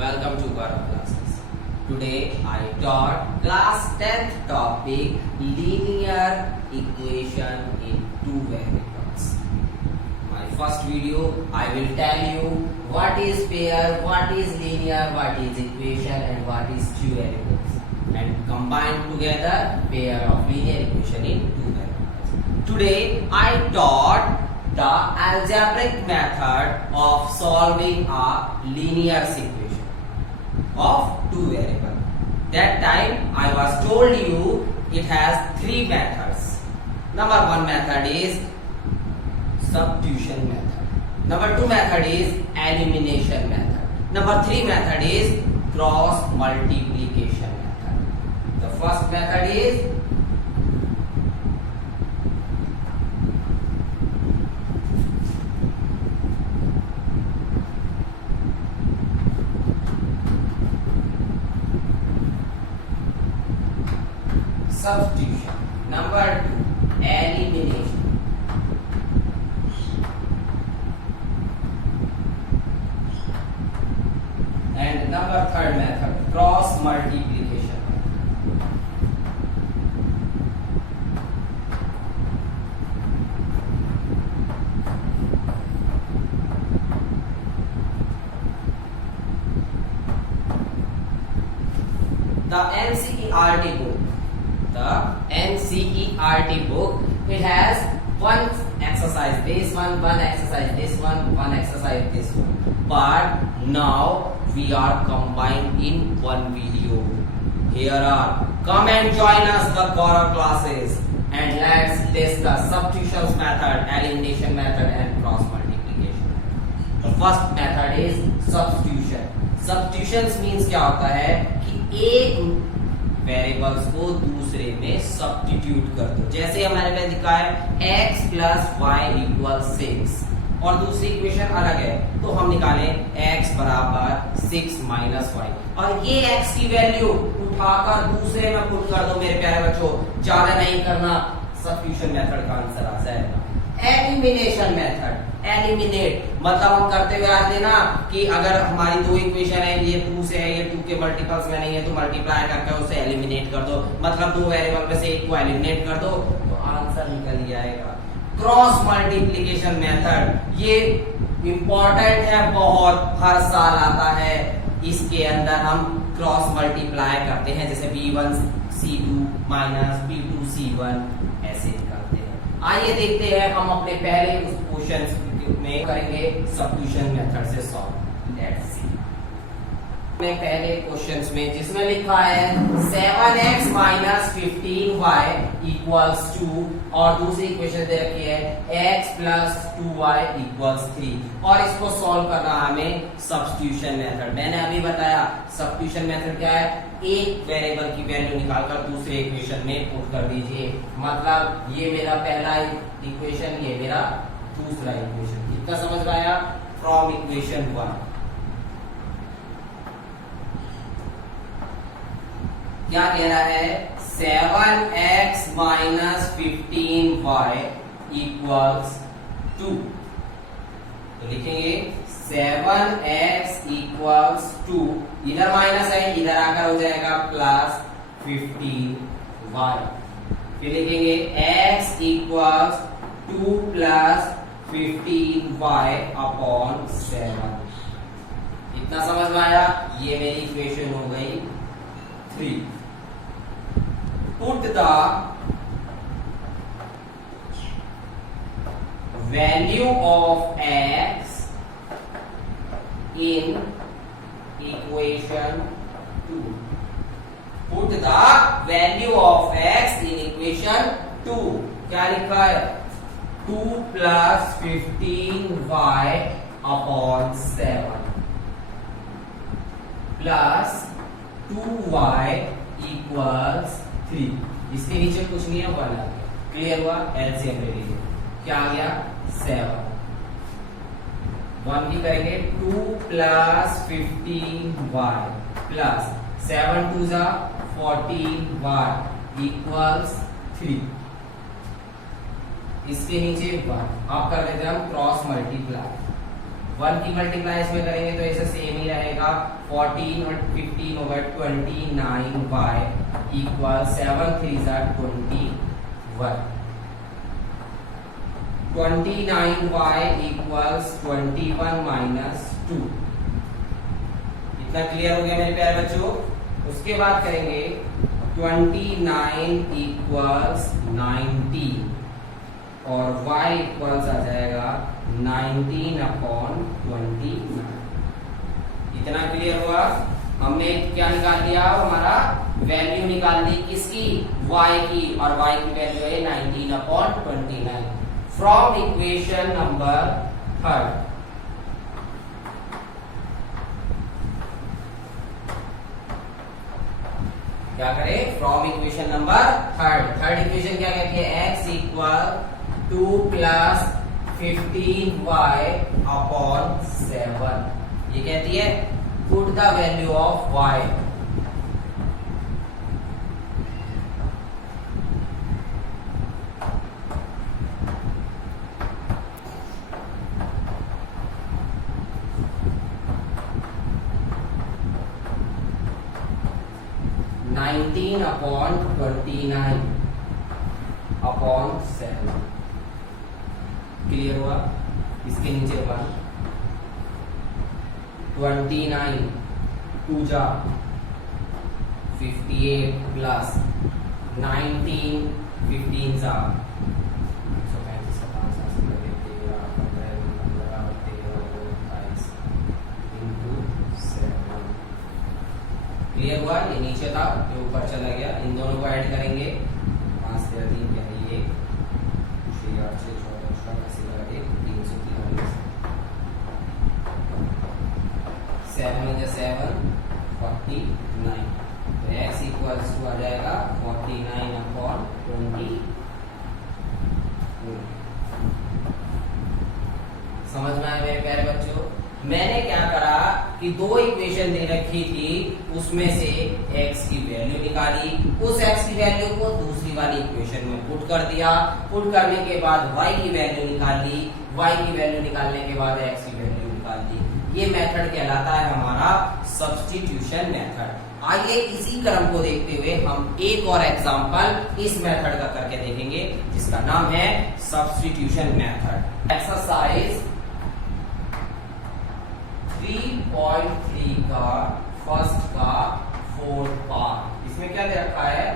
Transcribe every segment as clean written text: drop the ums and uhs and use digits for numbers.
welcome to Gaurav classes. Today I taught class 10th topic linear equation in two variables. My first video I will tell you what is pair, what is linear, what is equation and what is two variables, and combine together pair of linear equation in two variables. Today I taught the algebraic method of solving a linear equation of two variables. That time I was told you it has three methods. Number one method is substitution method. Number two method is elimination method. Number three method is cross multiplication method. The first method is substitution. Number two, elimination. And number third method, cross multiplication. The NCERT book. The NCERT book, it has one exercise this one exercise this one exercise this one, but now we are combined in one video. Here are, come and join us the Gaurav classes and let's discuss substitution method, elimination method and cross multiplication. The first method is substitution. Substitution means क्या होता है कि एक variables को दूसरे में substitute कर दो. जैसे हमारे पास दिखा है x प्लस वाई इक्वल 6 और दूसरी इक्वेशन अलग है, तो हम निकाले x बराबर 6 माइनस वाई और ये x की वैल्यू उठाकर दूसरे में पुट कर दो. मेरे प्यारे बच्चों, ज्यादा नहीं करना, सब्स्टिट्यूशन मेथड का आंसर आ जाएगा. एलिमिनेशन मेथड, एलिमिनेट मतलब हम करते हुए आते ना कि अगर हमारी दो इक्वेशन है, ये 2 से है, ये 2 के मल्टीपल्स में नहीं है, तो मल्टीप्लाई करके उसे एलिमिनेट कर दो. मतलब दो वेरिएबल में से एक को एलिमिनेट कर दो तो आंसर निकल जाएगा. क्रॉस मल्टीप्लिकेशन मेथड, ये इंपॉर्टेंट है बहुत, हर साल आता है. इसके अंदर हम क्रॉस मल्टीप्लाई करते हैं, जैसे b1 c2 minus b2 c1 ऐसे निकालते हैं. आइए देखते हैं हम अपने पहले उस क्वेश्चन में करेंगे सब्स्टिट्यूशन मेथड से सॉल्व. Let's see. में पहले क्वेश्चंस में जिसमें लिखा है 7x माइनस 15y इक्वल्स 2 और दूसरी इक्वेशन दे रखी है x प्लस 2y इक्वल्स 3 और इसको सॉल्व करना हमें सब्स्टिट्यूशन मेथड. मैंने अभी बताया सब्स्टिट्यूशन मेथड क्या है, एक वेरिएबल की वैल्यू निकालकर दूसरे इक्वेशन में पुट कर दीजिए. मतलब ये मेरा पहला इक्वेशन, ये मेरा दूसरा इक्वेशन. कितना समझ में आया? फ्रॉम इक्वेशन 1 क्या कह रहा है, 7x माइनस 15y इक्वल्स 2. तो लिखेंगे 7x इक्वल्स 2, इधर माइनस है, इधर आकर हो जाएगा प्लस 15y. फिर लिखेंगे x equals 2 plus 15y upon 7. इतना समझ में आया? ये मेरी इक्वेशन हो गई 3. Put the value of x in equation 2. Put the value of x in equation 2. क्या लिखा है? 2 plus 15y upon 7 plus 2y equals 3. इसके नीचे कुछ नहीं है, 1 आ गया. क्लियर हुआ? एलसीएम ले लीजिए. क्या आ गया? 7. 1 की करेंगे 2 प्लस 15y प्लस 7 2 जा 14y इक्वल्स 3. इसके नीचे 1. अब कर देते हैं हम क्रॉस मल्टीप्लाई. 1 की मल्टीप्लाई इसमें करेंगे तो ऐसे सेम ही रहेगा। 14 और 15 होगा 29y equal 7 3 21। 29y equals 21 minus 2। इतना क्लियर हो गया मेरे प्यारे बच्चों। उसके बाद करेंगे 29 इक्वल्स 19 और y इक्वल्स आ जाएगा 19/29। इतना क्लियर हुआ। हमने क्या निकाल लिया, हमारा वैल्यू निकाल ली किसकी, y की, और y की वैल्यू है 19/29 फ्रॉम इक्वेशन नंबर 3। क्या करें, from equation number 3। Third equation क्या कहती है, x equal 2 plus 15y upon 7। ये कहती है put the value of y। 19/29 upon 7। Clear हुआ। इसके नीचे 1 29 2 जा 58 प्लस 19 15 जा 7 हुआ। ये नीचे था, ये ऊपर चला गया। इन दोनों को ऐड करेंगे 5 3 यानी 1 6 8 6 14 18 343 7 में 7 49। तो x इक्वल्स टू आ जाएगा 49/20। समझ में आया मेरे प्यारे बच्चों। मैंने क्या करा कि 2 इक्वेशन दे रखी थी, उसमें से x की वैल्यू निकाली, उस x की वैल्यू को दूसरी वाली इक्वेशन में पुट कर दिया। पुट करने के बाद y की वैल्यू निकाल ली, y की वैल्यू निकालने के बाद x की वैल्यू निकाल दी। ये मेथड कहलाता है हमारा सब्स्टिट्यूशन मेथड। आइए इसी क्रम को देखते हुए हम एक और एग्जांपल इस मेथड का करके देखेंगे, जिसका नाम है सब्स्टिट्यूशन मेथड। एक्सरसाइज 3.3 का फर्स्ट का 4th पार्ट। इसमें क्या दे रखा है,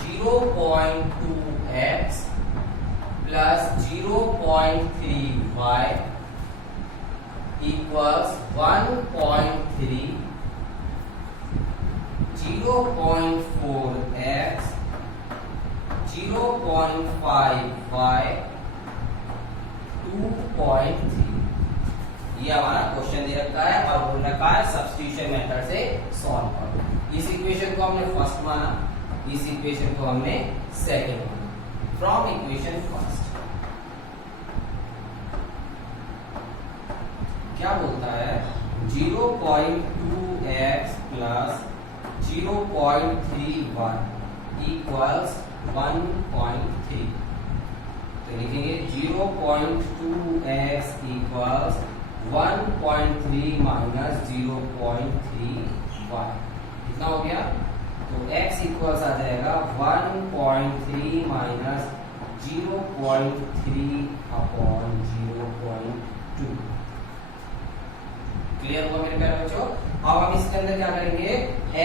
0.2x plus 0.3y equals 1.3, 0.4x 0.5y 2.3। ये हमारा क्वेश्चन दे रखा है और बोल रखा है सब्स्टिट्यूशन मेथड से सॉल्व करो। इस इक्वेशन को हमने फर्स्ट माना, इस इक्वेशन को हमने सेकंड माना। फ्रॉम इक्वेशन फर्स्ट क्या बोलता है, 0.2x प्लस 0.3y इक्वल्स 1.3। तो लिखेंगे 0.2x इक्वल्स 1.3 माइनस 0.3y। कितना हो गया, तो x इक्वल्स आ जाएगा 1.3 माइनस 0.3 अपॉन 0.2। क्लियर हुआ मेरे प्यारे बच्चों। अब हम इसके अंदर क्या करेंगे,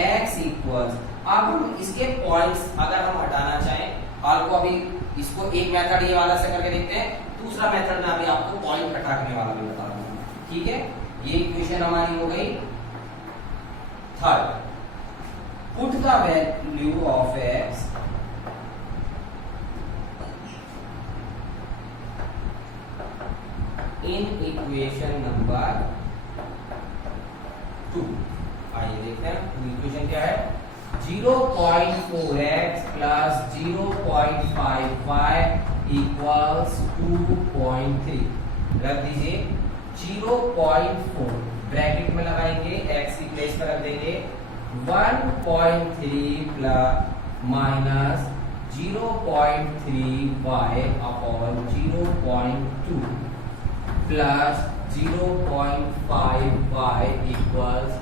x इक्वल्स, अब हम इसके पॉइंट्स अगर हम हटाना चाहें, और को अभी इसको एक मेथड ये वाला से करके देखते हैं, दूसरा मेथड में अभी आपको पॉइंट हटाने वाला भी बता दूंगा। ठीक है, ये इक्वेशन हमारी हो गई third. Put the value of x in equation number 2। आइए देखते हैं इक्वेशन क्या है, 0.4x प्लस 0.5y इक्वल्स 2.3। रख दीजिए 0.4 ब्रैकेट में लगाएंगे, x की प्लेस पर रख देंगे 1.3 plus minus 0.3y upon 0.2 plus 0.5y equals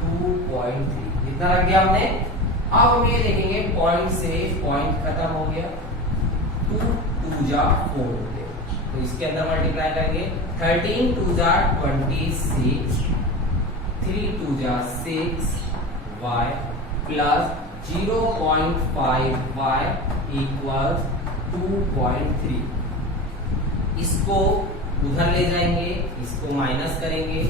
2.3 इतना रख दिया हमने। अब हम ये देखेंगे पॉइंट से पॉइंट खत्म हो गया, 2 2 जा 4 हो गया, तो इसके अंदर मल्टीप्लाई करेंगे 13 2 जा 26, 3 2 जा 6y प्लस 0.5y इक्वल्स 2.3। इसको उधर ले जाएंगे, इसको माइनस करेंगे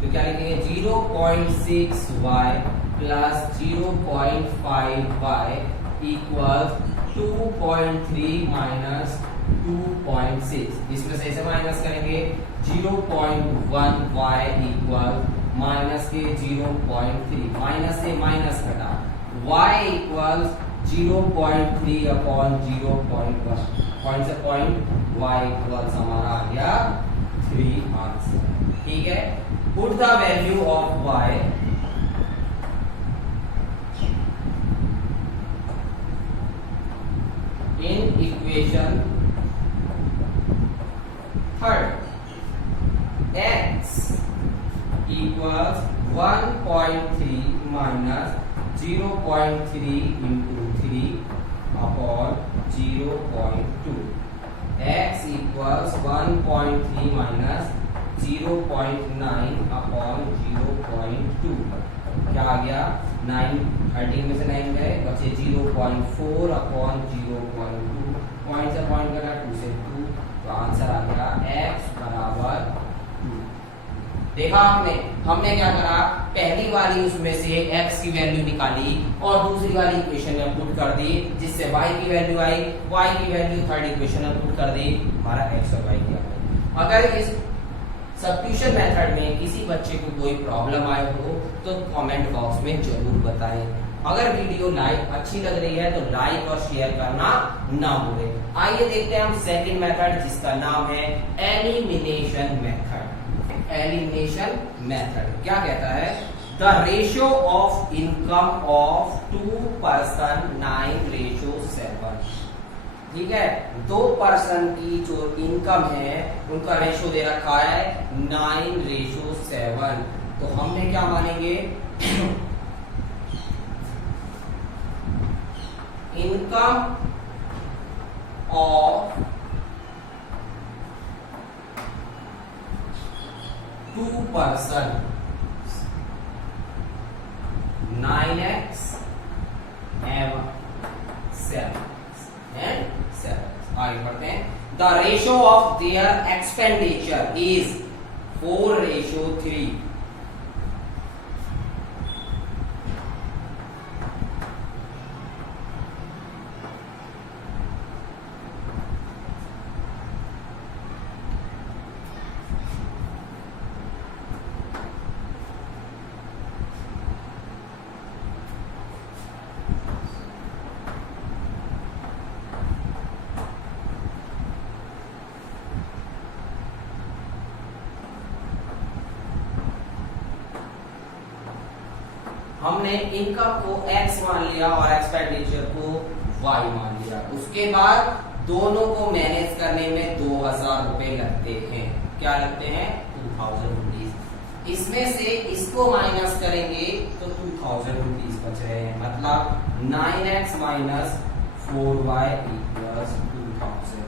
तो क्या लिखेंगे 0.6y plus 0.5y equals 2.3 minus 2.6। इसमें से इसे माइनस करेंगे 0.1y इक्वल माइनस के 0.3, माइनस से माइनस घटा y इक्वल्स 0.3 अपॉन 0.1, पॉइंट से पॉइंट y इक्वल्स हमारा आ गया 3 आंसर। ठीक है, put the value of y in equation third, x equals 1.3 minus 0.3 into 3 upon 0.2, x equals 1.3 minus 0.9 upon 0.2, क्या आ गया 9, 13 में से 9 गए, बचे 0.4 अपॉन 0.2, पॉइंट से पॉइंट करा 2 से 2, तो आंसर आ गया x बराबर 2। देखा आपने, हमने क्या करा, पहली वाली उसमें से x की वैल्यू निकाली और दूसरी वाली इक्वेशन में पुट कर दी, जिससे y की वैल्यू आई, y की वैल्यू थर्ड इक्वेशन में पुट कर दी, हमारा x और y की आ गई। अगर इस सब्स्टिट्यूशन मेथड में किसी बच्चे को कोई प्रॉब्लम आए हो तो कमेंट बॉक्स में जरूर बताएं। अगर वीडियो अच्छी लग रही है तो लाइक और शेयर करना ना भूलें। आइए देखते हैं हम सेकंड मेथड, जिसका नाम है एलिमिनेशन मेथड। एलिमिनेशन मेथड क्या कहता है, the ratio of income of 2 person 9:7। ठीक है, 2 पर्सन की जो इनकम है उनका रेशो दे रखा है 9:7। तो हमने क्या मानेंगे, income of 2 person 9x and 7 and 7। आगे बढ़ते हैं। The ratio of their expenditure is 4:3। हमने इनकम को x मान लिया और एक्सपेंडिचर को y मान लिया। उसके बाद दोनों को मैनेज करने में 2000 रुपए लगते हैं। क्या लगते हैं, 2000 रुपीज। इसमें से इसको माइनस करेंगे तो 2000 रुपीज बच रहे हैं, मतलब 9x minus 4y equals 2000,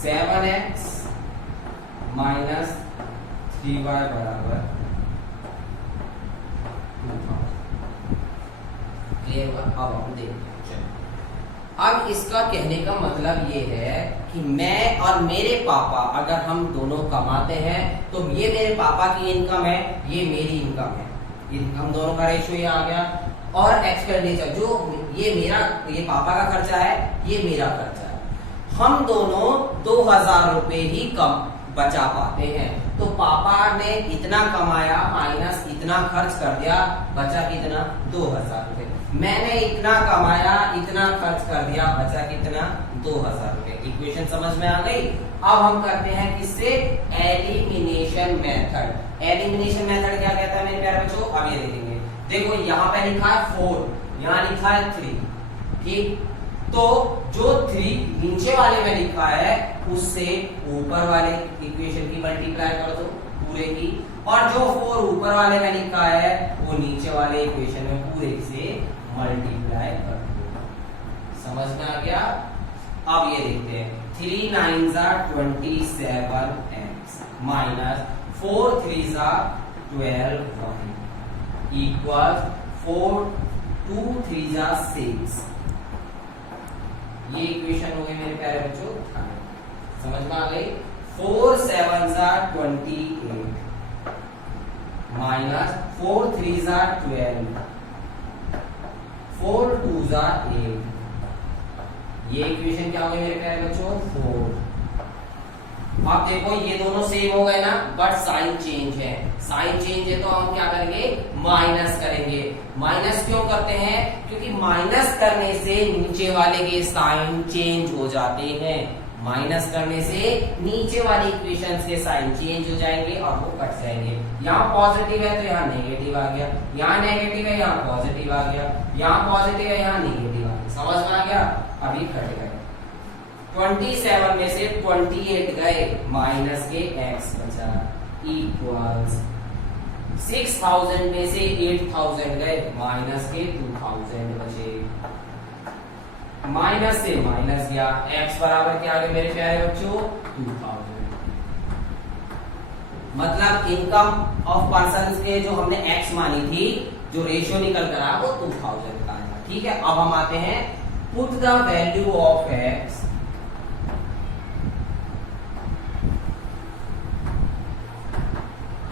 7x minus 3y बराबर 2000। क्लियर हुआ? अब हम देखते हैं। अब इसका कहने का मतलब ये है कि मैं और मेरे पापा अगर हम दोनों कमाते हैं तो ये मेरे पापा की इनकम है, ये मेरी इनकम है, हम दोनों का रेशियो ये आ गया। और एक्सपेंडिचर जो ये पापा का खर्चा है, ये मेरा खर्चा है, हम दोनों 2000 रुपए ही कम बचा पाते हैं। तो पापा ने इतना कमाया माइनस इतना खर्च कर दिया, बचा कितना, 2000 रुपए। मैंने इतना कमाया इतना खर्च कर दिया, बचा कितना, 2000 रुपए। इक्वेशन समझ में आ गई? अब हम करते हैं किससे, एलिमिनेशन मेथड। एलिमिनेशन मेथड क्या कहता है मेरे प्यारे बच्चों, अब ये देखेंगे। देखो यहाँ पे लिखा है 4, यहाँ लिखा है 3, ठीक। तो जो 3 नीचे वाले में लिखा है उससे ऊपर वाले इक्वेशन की मल्टीप्लाई कर दो पूरे की, और जो 4 ऊपर वाले में लिखा है वो नीचे वाले इक्वेशन में पूरे से मल्टीप्लाई कर दो। समझ में आ गया? अब ये देखते हैं 3 9 27x माइनस 4 3 12 इक्वल 4 2 3 6। ये इक्वेशन हो गई मेरे प्यारे बच्चों, समझ में आ गई? 4 7 28 माइनस 4 3 12 4 2 8। ये इक्वेशन क्या हो गई मेरे प्यारे बच्चों? 4। अब देखो ये दोनों सेम हो गए ना, बट साइन चेंज है। साइन चेंज है तो हम क्या करेंगे? माइनस करेंगे। माइनस क्यों करते हैं? क्योंकि माइनस करने से नीचे वाले के साइन चेंज हो जाते हैं। माइनस करने से नीचे वाले इक्वेशन के साइन चेंज हो जाएंगे और वो कट जाएंगे। यहाँ पॉजिटिव है तो यहाँ नेगेटिव आ गया, यहाँ नेगेटिव है यहाँ पॉजिटिव आ गया, यहाँ पॉजिटिव है यहाँ नेगेटिव आ गया। समझ में आ गया? अभी कट गए। 27 में से 28 गए, माइनस के x बचा, इक्वल्स 6000 में से 8000 गए, माइनस के 2000 बचे। माइनस से माइनस गया, x बराबर क्या आ गया मेरे प्यारे बच्चों? 2000। मतलब इनकम ऑफ पर्सन के जो हमने x मानी थी, जो रेशियो निकल कर आया वो 2000 का आया। ठीक है, अब हम आते हैं put the value of x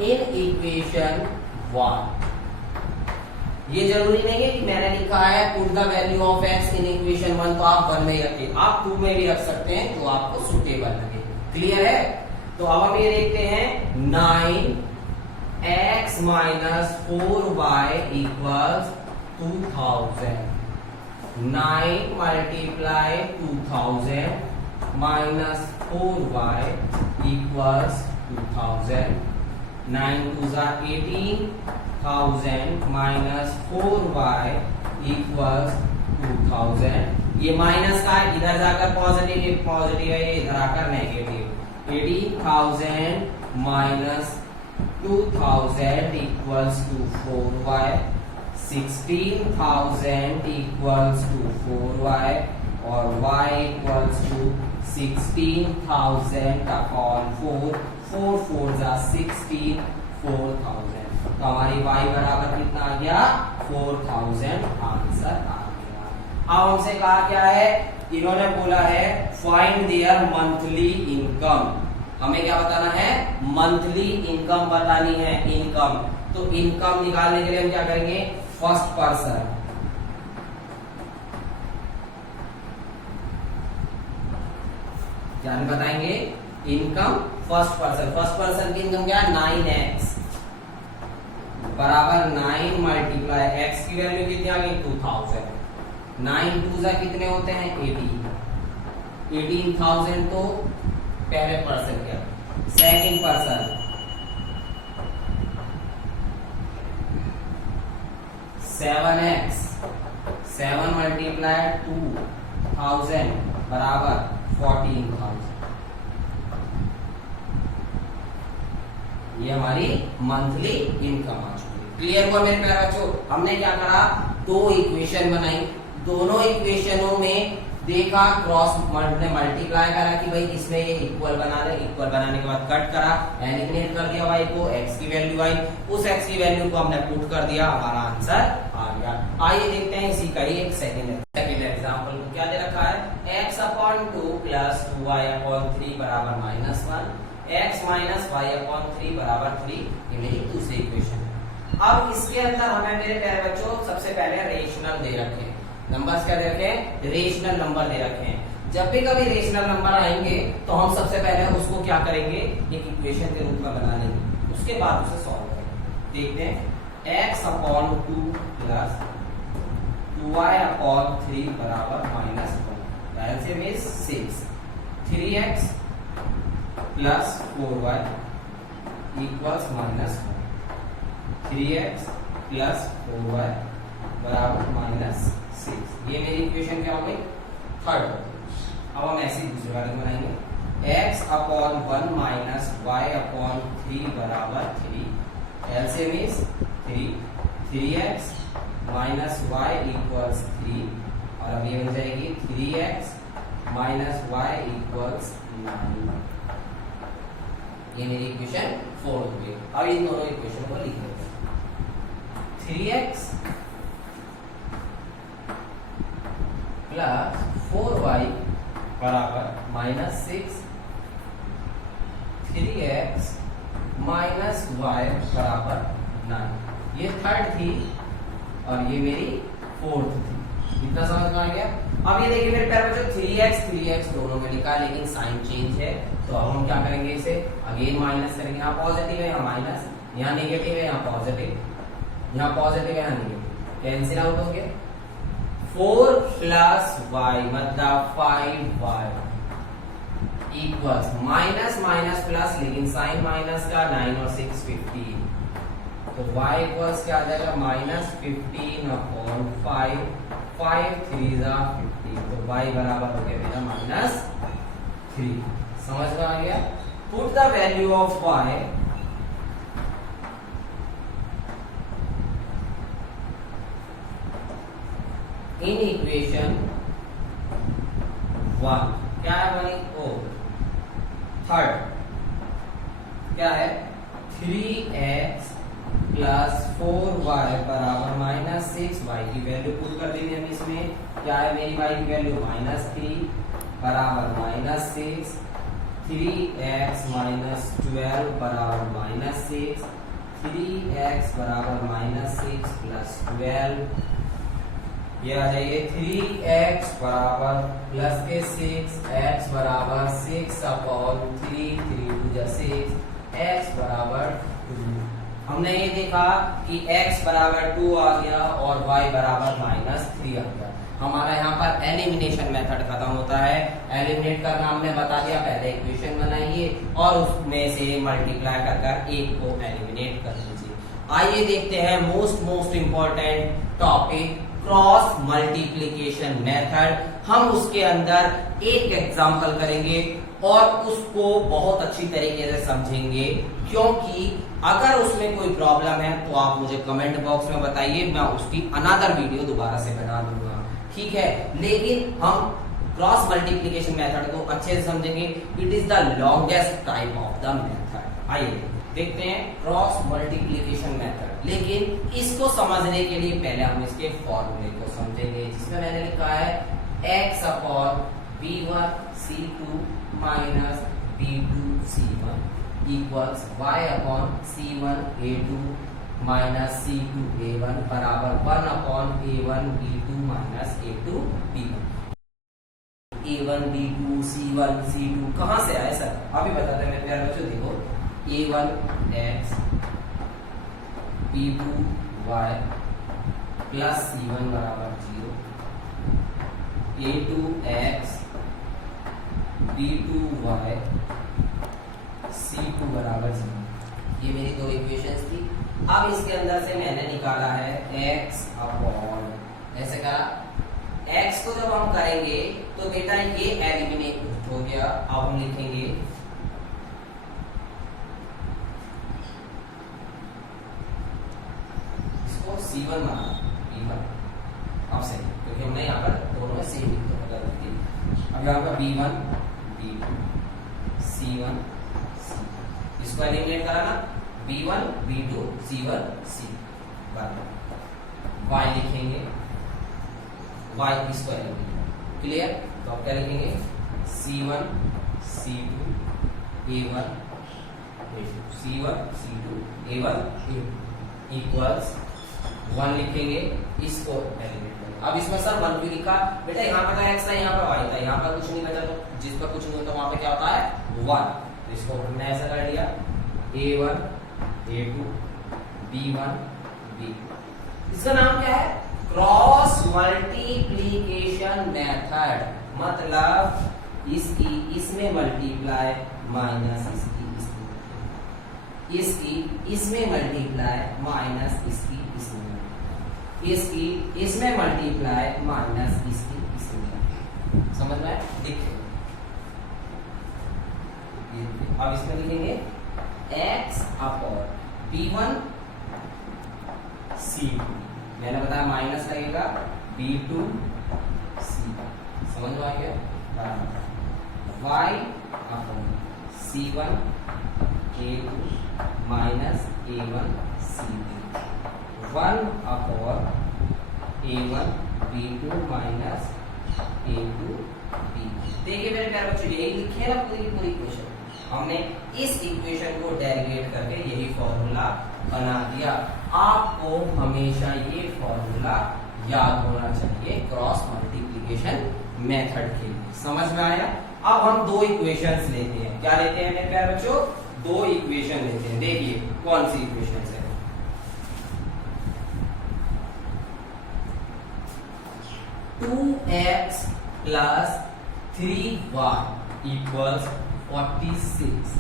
in equation 1। ये जरूरी नहीं है कि मैंने लिखा है put the value of x in equation 1 तो आप 1 में ही रखिए, आप 2 में भी रख सकते हैं जो आपको सुटेबल लगे। क्लियर है? तो अब हम ये देखते हैं 9x minus 4y equals 2000। 9 multiply 2000 minus 4y equals 2000। 9 2 18,000 minus 4y equals 2000। ये माइनस का है, इधर जाकर पॉजिटिव, पॉजिटिव है, ये इधर आकर negative. 18,000 minus 2000 equals to 4y। 16,000 equals to 4y और y इक्वल्स टू 16,000 अपॉन 4। 4 4 जा 16, 4000। तो हमारी y बराबर कितना आ गया? 4000 आंसर आ गया। अब हमसे कहा क्या है? इन्होंने बोला है फाइंड देयर मंथली इनकम। हमें क्या बताना है? मंथली इनकम बतानी है। इनकम, तो इनकम निकालने के लिए हम क्या करेंगे? फर्स्ट पर्सन, क्या बताएंगे? Income first person. First person की इनकम क्या है? 9x बराबर 9 मल्टीप्लाई x की वैल्यू कितनी आ गई? 2000। 9 2 जा कितने होते हैं? 18। 18,000 तो पहले पर्सन क्या? Second person 7x। 7 मल्टीप्लाई 2000 बराबर 14,000। ये हमारी मंथली इनकम आ चुकी है। क्लियर हुआ मेरे प्यारे बच्चों? हमने क्या करा? 2 इक्वेशन बनाई, दोनों इक्वेशनों में देखा, क्रॉस ने मल्टीप्लाई करा कि भाई इसमें ये इक्वल बना रहे, इक्वल बनाने के बाद कट करा, एलिमिनेट कर दिया y को, x की वैल्यू आई, उस x की वैल्यू को हमने पुट कर दिया, हमारा आंसर आ गया। आइए देखते हैं इसी का ही एक सेकंड एग्जांपल क्या दे रखा है? x upon 2 plus 2y upon 3 बराबर -1, x माइनस y अपॉन 3 बराबर 3। ये मेरी दूसरी इक्वेशन है। अब इसके अंदर हमें मेरे प्यारे बच्चों सबसे पहले रेशनल दे रखे हैं। नंबर्स क्या दे रखे हैं? रेशनल नंबर दे रखे हैं। जब भी कभी रेशनल नंबर आएंगे तो हम सबसे पहले उसको क्या करेंगे? एक इक्वेशन के रूप में बना लेंगे, उसके बाद उसे सॉल्व करेंगे। देखते हैं x upon 2 plus 2y upon 3 बराबर -1। LCM is 6। 3x plus 4y equals -1। 3x plus 4y बराबर -6। ये मेरी इक्वेशन क्या हो गई? थर्ड। अब हम ऐसे ही दूसरे वाले को बनाएंगे, x upon 1 minus y upon 3 बराबर 3। LCM is 3, 3x minus y equals 3, और अब ये बन जाएगी 3x माइनस वाई इक्वल्स 9। ये मेरी इक्वेशन 4 हो गई। अब इन दोनों इक्वेशन को लिख लेते हैं। 3x प्लस 4y बराबर माइनस 6, 3x माइनस y बराबर 9। ये थर्ड थी और ये मेरी फोर्थ थी। इतना समझ में आ गया। अब ये देखिए मेरे प्यारे बच्चों 3x दोनों में लिखा है, लेकिन साइन चेंज है, तो अब हम क्या करेंगे, इसे अगेन माइनस करेंगे। यहाँ पॉजिटिव है, यहाँ माइनस, यहाँ नेगेटिव है, यहाँ पॉजिटिव, यहाँ पॉजिटिव है, यहाँ नेगेटिव, कैंसिल आउट हो गया। 4 प्लस वाई मतलब 5y equals minus minus plus, लेकिन साइन माइनस का 9 और 6 15, तो y इक्वल्स क्या आ जाएगा माइनस 15 अपॉन 5, 5 3 15, तो y बराबर हो गया मेरा माइनस 3। समझ में आ गया। Put the value of y in equation 1। क्या है भाई, ओ थर्ड क्या है, 3x प्लस 4y बराबर माइनस 6y की वैल्यू पुट कर देंगे हम इसमें। क्या है मेरी y की वैल्यू माइनस 3 बराबर माइनस 6, 3x माइनस 12 बराबर माइनस 6, 3x बराबर माइनस 6 प्लस 12, ये आ जाइए 3x बराबर प्लस के 6, x बराबर 6 अपॉन 3, 3 टू 6, x बराबर 2। हमने ये देखा कि x बराबर 2 आ गया और y बराबर माइनस 3 आ गया। हमारा यहाँ पर एलिमिनेशन मेथड खत्म होता है। एलिमिनेट करना हमने बता दिया, पहले इक्वेशन बनाइए और उसमें से मल्टीप्लाई कर एक को एलिमिनेट कर दीजिए। आइए देखते हैं most important topic, cross multiplication method. हम उसके अंदर एक एग्जांपल करेंगे और उसको बहुत अच्छी तरीके से समझेंगे, क्योंकि अगर उसमें कोई प्रॉब्लम है तो आप मुझे कमेंट बॉक्स में बताइए, मैं उसकी अनदर वीडियो दोबारा से बना दूंगा, ठीक है। लेकिन हम क्रॉस मल्टीप्लिकेशन मेथड को अच्छे से समझेंगे। It is the longest type of the method. आइए देखते हैं क्रॉस मल्टीप्लिकेशन मेथड। लेकिन इसको समझने के लिए पहले हम इसके फॉर्मूले को समझेंगे, जिसमें मैंने लिखा है x upon b1 c2 minus b2 c1 equals y upon c1 a2 minus c2 a1 बराबर 1 upon a1 b2 minus a2 b1। a1 b2 c1 c2 कहां से आए सर, अभी बताते हैं मेरे प्यारे बच्चों। देखो a1 x b2 y plus c1 बराबर 0, a2 x b2 y c2 बराबर 0। ये मेरी दो इक्वेशंस थी। अब इसके अंदर से मैंने निकाला है x अपॉन, ऐसे करा, x को जब हम करेंगे तो बेटा ये एलिमिनेट हो गया। अब हम लिखेंगे इसको c1 माना b1, अब सही, क्योंकि हमने यहाँ पर दोनों में सेम लिख दिया। अब यहाँ पर b1 b2 c1 c, इसको एलिमिनेट करा ना, b1 b2 c1 c बराबर y लिखेंगे, y इसको एलिमिनेट, क्लियर। तो अब क्या लिखेंगे c1 c2 a1 a2 c1 c2 a1 a2 equals 1 लिखेंगे, इसको एलिमिनेट करेंगे। अब इसमें सर 1 क्यों लिखा, बेटा यहाँ पर x था, यहाँ पर y था, यहाँ पर कुछ नहीं बचा, तो जिस पर कुछ नहीं होता वहां पे क्या होता है 1, तो इसको हमने ऐसा कर लिया a1 a2 b1 b2। इसका नाम क्या है, क्रॉस मल्टीप्लिकेशन मेथड। मतलब इसकी इसमें मल्टीप्लाई माइनस इसकी इसमें मल्टीप्लाई माइनस इसकी इसमें मल्टीप्लाई माइनस इसकी इसमें, समझ में आया? देखिए अब इसमें लिखेंगे x अपॉन b1 c2, मैंने बताया माइनस लगेगा b2 c1, समझ में आ गया? y upon c1 a2 minus a1 c2, 1 upon a1 b2 minus a2 b। देखिए मेरे प्यारे बच्चों, यही लिखे है ना पूरी पूरी इक्वेशन। हमने इस इक्वेशन को डेरिवेट करके यही फॉर्मूला बना दिया। आपको हमेशा ये फॉर्मूला याद होना चाहिए क्रॉस मल्टीप्लिकेशन मेथड के लिए। समझ में आया? अब हम दो इक्वेशंस लेते हैं। क्या लेते हैं मेरे प्यारे बच्चों? दो इक्वेशन लेते हैं। देखिए कौन सी इक्वेशन है? 2x plus 3y equals 46,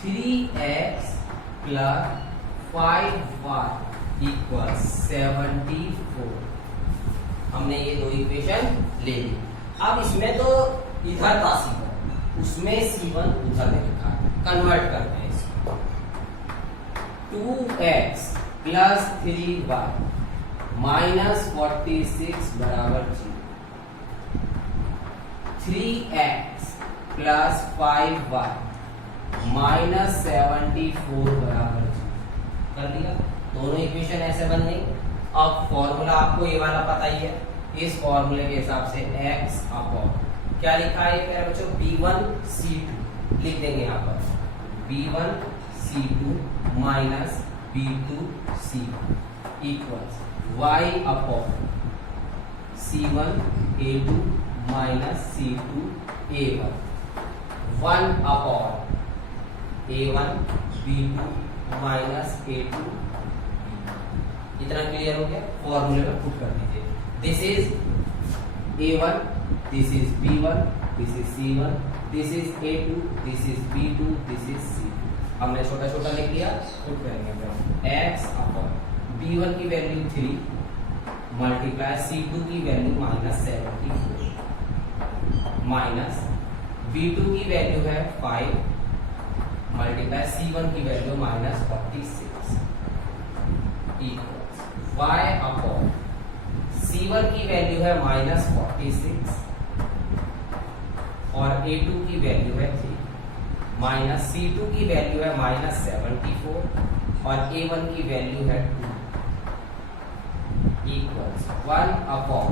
3x plus 5y equals 74। हमने ये दो इक्वेशन ले ली। अब इसमें तो इधर था C1, उसमें C1 उधर दे रखा है, कन्वर्ट करते हैं इसको। 2x plus 3y माइनस 46 बराबर 0, 3x प्लस 5y माइनस 74 बराबर 0। कर दिया? दोनों इक्वेशन ऐसे बन गई। अब फॉर्मूला आपको ये वाला पता ही है। इस फॉर्मूले के हिसाब से x अपॉन क्या लिखा है मेरे बच्चों? b1 c2 लिख देंगे यहाँ पर, b1 c2 minus b2 c1 equals y upon c1 a2 minus c2 a1, 1 upon a1 b2 minus a2 b1। इतना क्लियर हो गया? फॉर्मूले में पुट कर दीजिए। This is a1, this is b1, this is c1, this is a2, this is b2, this is c2। हमने छोटा छोटा लिख लिया, पुट करेंगे x अपॉन b1 की वैल्यू 3 मल्टीप्लाई c2 की वैल्यू माइनस 74 माइनस b2 की वैल्यू है 5 मल्टीप्लाई c1 की value minus 46 equals y upon c1 की वैल्यू है माइनस 46 और a2 की वैल्यू है 3 माइनस c2 की वैल्यू है माइनस 74 और a1 की वैल्यू है 2 इक्वल्स 1 अपॉन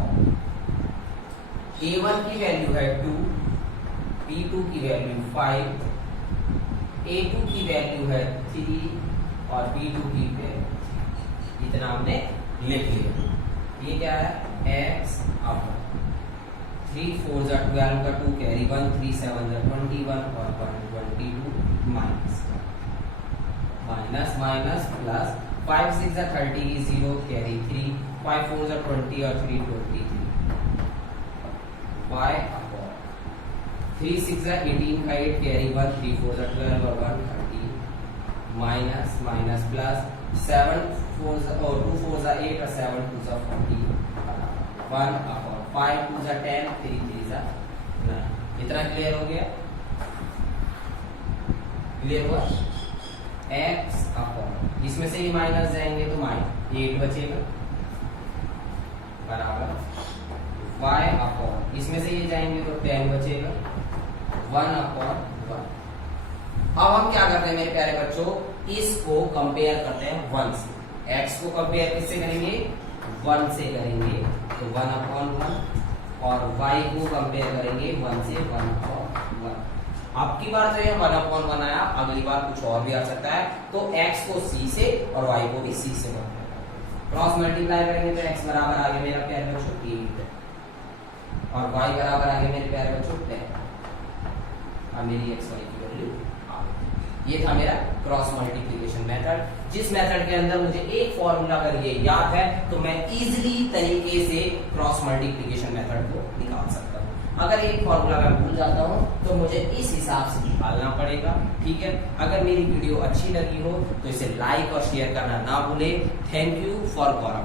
a1 की वैल्यू है 2, b2 की वैल्यू 5, a2 की वैल्यू है 3 और b2 की वैल्यू 3। इतना हमने लिख लिया। ये क्या है? x अपॉन 3 4 जा 12 का 2 कैरी 1, 3 7 जा 21 और 122 माइनस माइनस माइनस प्लस 5 6 जा 30 की 0 कैरी 3, 5 4 जा 20 और 3 23 y अपॉन 3 6 जा 18 का 8 कैरी 1, 3 4 जा 12 और 1 30 माइनस माइनस प्लस 7 4 जा और 2 4 जा 8 और 7 2 जा 40 1 अपॉन 5 2 जा 10 3 3 जा 9। इतना क्लियर हो गया? क्लियर हुआ? x अपॉन इसमें से ये माइनस जाएंगे तो माइनस 8 बचेगा बराबर y अपॉन इसमें से ये जाएंगे तो 10 बचेगा 1 अपॉन 1। अब हम क्या करते हैं मेरे प्यारे बच्चों? इसको कंपेयर करते हैं 1 से। x को कंपेयर किससे करेंगे? 1 से करेंगे तो 1 अपॉन 1 और y को कंपेयर करेंगे 1 से 1 अपॉन 1। अब की बार तो ये 1 अपॉन 1 आया, अगली बार कुछ और भी आ सकता है। तो x को c से और y को भी c से क्रॉस मल्टीप्लाई करेंगे तो x बराबर आ गया मेरा प्यारे बच्चों 8 और y बराबर आ गया मेरे प्यारे बच्चों 10। अब मेरी x y की वैल्यू आ गई। ये था मेरा क्रॉस मल्टीप्लिकेशन मेथड, जिस मेथड के अंदर मुझे एक फॉर्मूला अगर ये याद है तो मैं इजीली तरीके से क्रॉस मल्टीप्लिकेशन मेथड को निकाल सकता हूँ। अगर एक फॉर्मूला मैं भूल जाता हूँ तो मुझे इस हिसाब से निकालना पड़ेगा। ठीक है? अगर मेरी वीडियो अच्छी लगी हो तो इसे लाइक और शेयर करना ना भूले। Thank you for Gaurav.